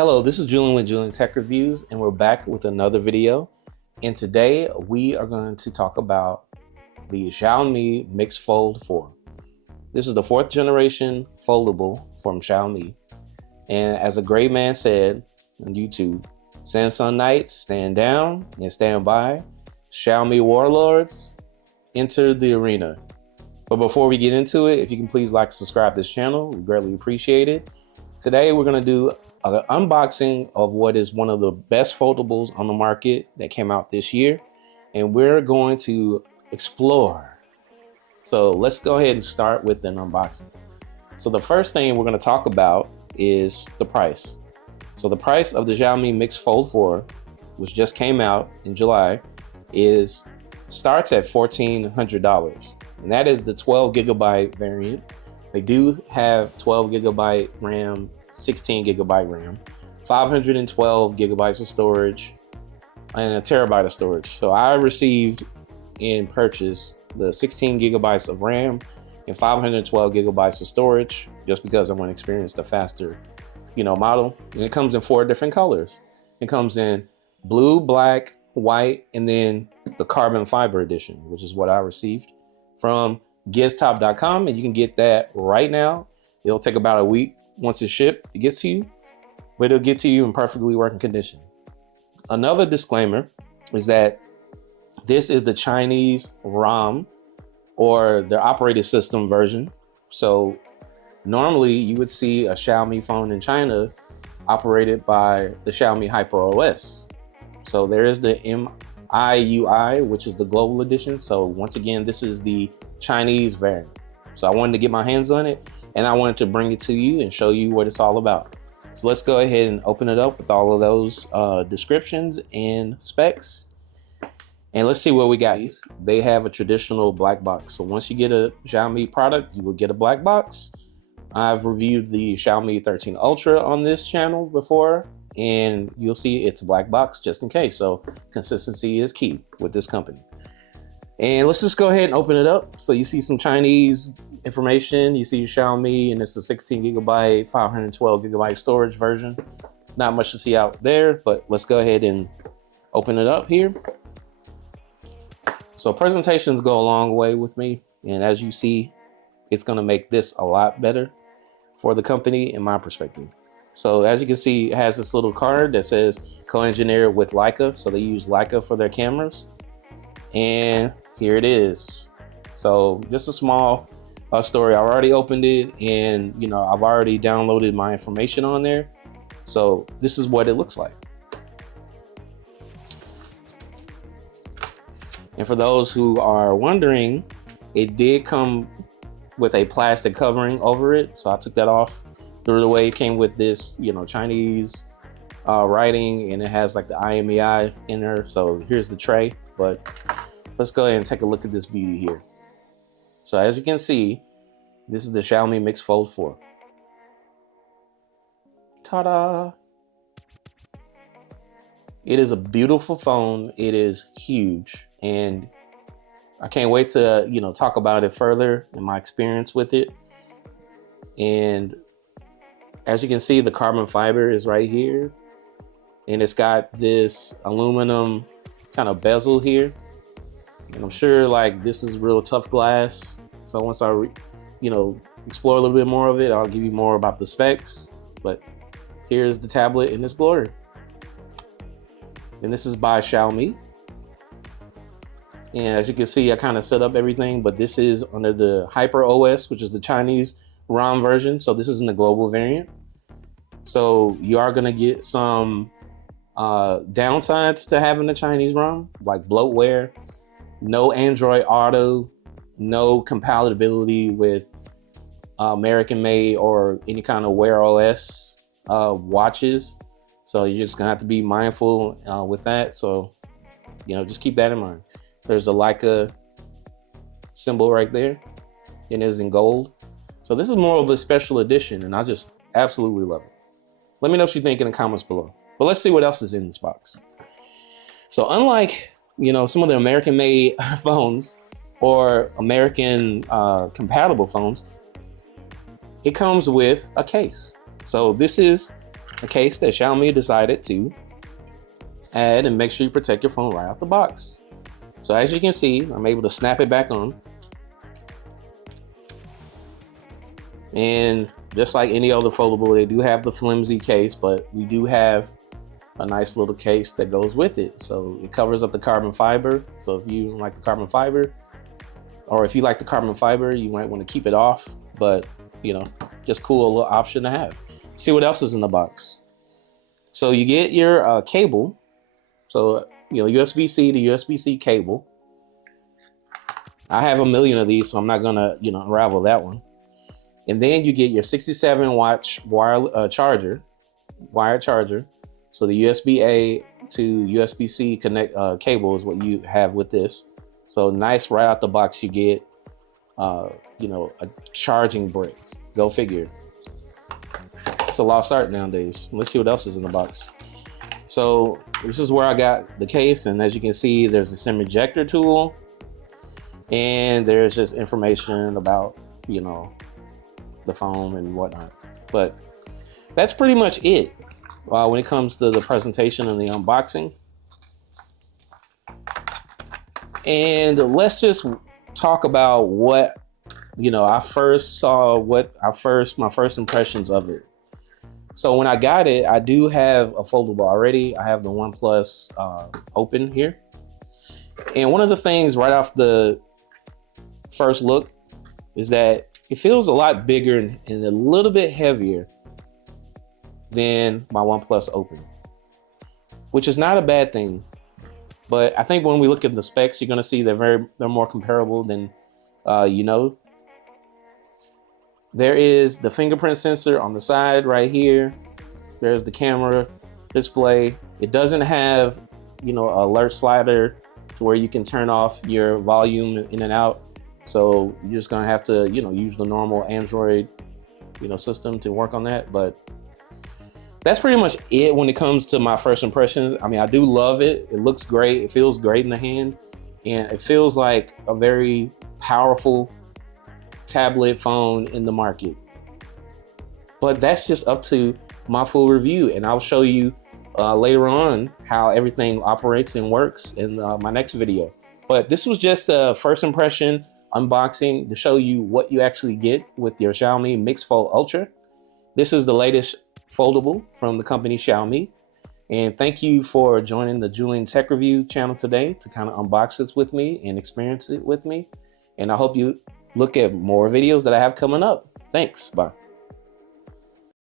Hello, this is Julian with Juleon Tech Reviews, and we're back with another video. And today we are going to talk about the Xiaomi Mix Fold 4. This is the 4th generation foldable from Xiaomi. And as a great man said on YouTube, Samsung Knights, stand down and stand by. Xiaomi Warlords, enter the arena. But before we get into it, if you can please like and subscribe to this channel, we greatly appreciate it. Today we're going to do an unboxing of what is one of the best foldables on the market that came out this year, and we're going to explore. So let's go ahead and start with an unboxing. So the first thing we're going to talk about is the price. So the price of the Xiaomi Mix Fold 4, which just came out in July, starts at $1,400, and that is the 12 gigabyte variant. They do have 12 gigabyte RAM, 16 gigabyte RAM, 512 gigabytes of storage, and a terabyte of storage. So I received and purchased the 16 gigabytes of RAM and 512 gigabytes of storage just because I want to experience the faster, model. And it comes in 4 different colors. It comes in blue, black, white, and then the carbon fiber edition, which is what I received from giztop.com, and you can get that right now. It'll take about a week once it's shipped, it gets to you, but it'll get to you in perfectly working condition. Another disclaimer is that this is the Chinese ROM, or their operating system version. So normally you would see a Xiaomi phone in China operated by the Xiaomi HyperOS. So there is the MIUI, which is the global edition. So once again, this is the Chinese variant. So I wanted to get my hands on it, and I wanted to bring it to you and show you what it's all about. So let's go ahead and open it up with all of those descriptions and specs. And let's see what we got. They have a traditional black box. So once you get a Xiaomi product, you will get a black box. I've reviewed the Xiaomi 13 Ultra on this channel before, and you'll see it's a black box just in case. So consistency is key with this company. And let's just go ahead and open it up. So you see some Chinese information. You see Xiaomi, and it's a 16 gigabyte, 512 gigabyte storage version. Not much to see out there, but let's go ahead and open it up here. So presentations go a long way with me. And as you see, it's gonna make this a lot better for the company in my perspective. So as you can see, it has this little card that says co-engineered with Leica. So they use Leica for their cameras. And here it is. So just a small story. I already opened it, and I've already downloaded my information on there. So this is what it looks like. And for those who are wondering, it did come with a plastic covering over it. So I took that off. Threw it away. It came with this, Chinese writing, and it has like the IMEI in there. So here's the tray, but let's go ahead and take a look at this beauty here. So as you can see, this is the Xiaomi Mix Fold 4. Ta-da! It is a beautiful phone. It is huge, and I can't wait to, talk about it further and my experience with it. And as you can see, the carbon fiber is right here, and it's got this aluminum kind of bezel here. And I'm sure this is real tough glass. So once I, explore a little bit more of it, I'll give you more about the specs. But here's the tablet in its glory. And this is by Xiaomi. And as you can see, I kind of set up everything, but this is under the HyperOS, which is the Chinese ROM version. So this is in the global variant. So you are gonna get some downsides to having the Chinese ROM, like bloatware, no Android Auto, no compatibility with American made or any kind of Wear OS watches. So you're just gonna have to be mindful with that. So, just keep that in mind. There's a Leica symbol right there, and it's in gold. So this is more of a special edition, and I just absolutely love it. Let me know what you think in the comments below. But let's see what else is in this box. So unlike, some of the American made phones or American compatible phones, it comes with a case. So this is a case that Xiaomi decided to add and make sure you protect your phone right out the box. So as you can see, I'm able to snap it back on. And just like any other foldable, they do have the flimsy case, but we do have a nice little case that goes with it. So it covers up the carbon fiber. So if you like the carbon fiber, or if you like the carbon fiber, you might want to keep it off, but you know, just cool little option to have. See what else is in the box. So you get your cable. So, you know, USB-C to USB-C cable. I have a million of these, so I'm not gonna, you know, unravel that one. And then you get your 67-watt wired charger. So the USB-A to USB-C connect cable is what you have with this. So nice, right out the box, you get, you know, a charging brick. Go figure. It's a lost art nowadays. Let's see what else is in the box. So this is where I got the case, and as you can see, there's a SIM ejector tool, and there's just information about, you know, the phone and whatnot. But that's pretty much it when it comes to the presentation and the unboxing. And let's just talk about what, you know, I first saw, my first impressions of it. So when I got it, I do have a foldable already. I have the OnePlus open here. And one of the things right off the first look is that it feels a lot bigger and a little bit heavier than my OnePlus Open, which is not a bad thing. But I think when we look at the specs, you're gonna see they're more comparable than you know. There is the fingerprint sensor on the side right here. There's the camera display. It doesn't have, you know, an alert slider to where you can turn off your volume in and out. So you're just gonna have to, you know, use the normal Android, you know, system to work on that. But that's pretty much it when it comes to my first impressions. I mean, I do love it. It looks great. It feels great in the hand. And it feels like a very powerful tablet phone in the market. But that's just up to my full review, and I'll show you later on how everything operates and works in my next video. But this was just a first impression unboxing to show you what you actually get with your Xiaomi Mix Fold Ultra. This is the latest foldable from the company Xiaomi. And thank you for joining the Juleon Tech Review channel today to kind of unbox this with me and experience it with me. And I hope you look at more videos that I have coming up. Thanks. Bye.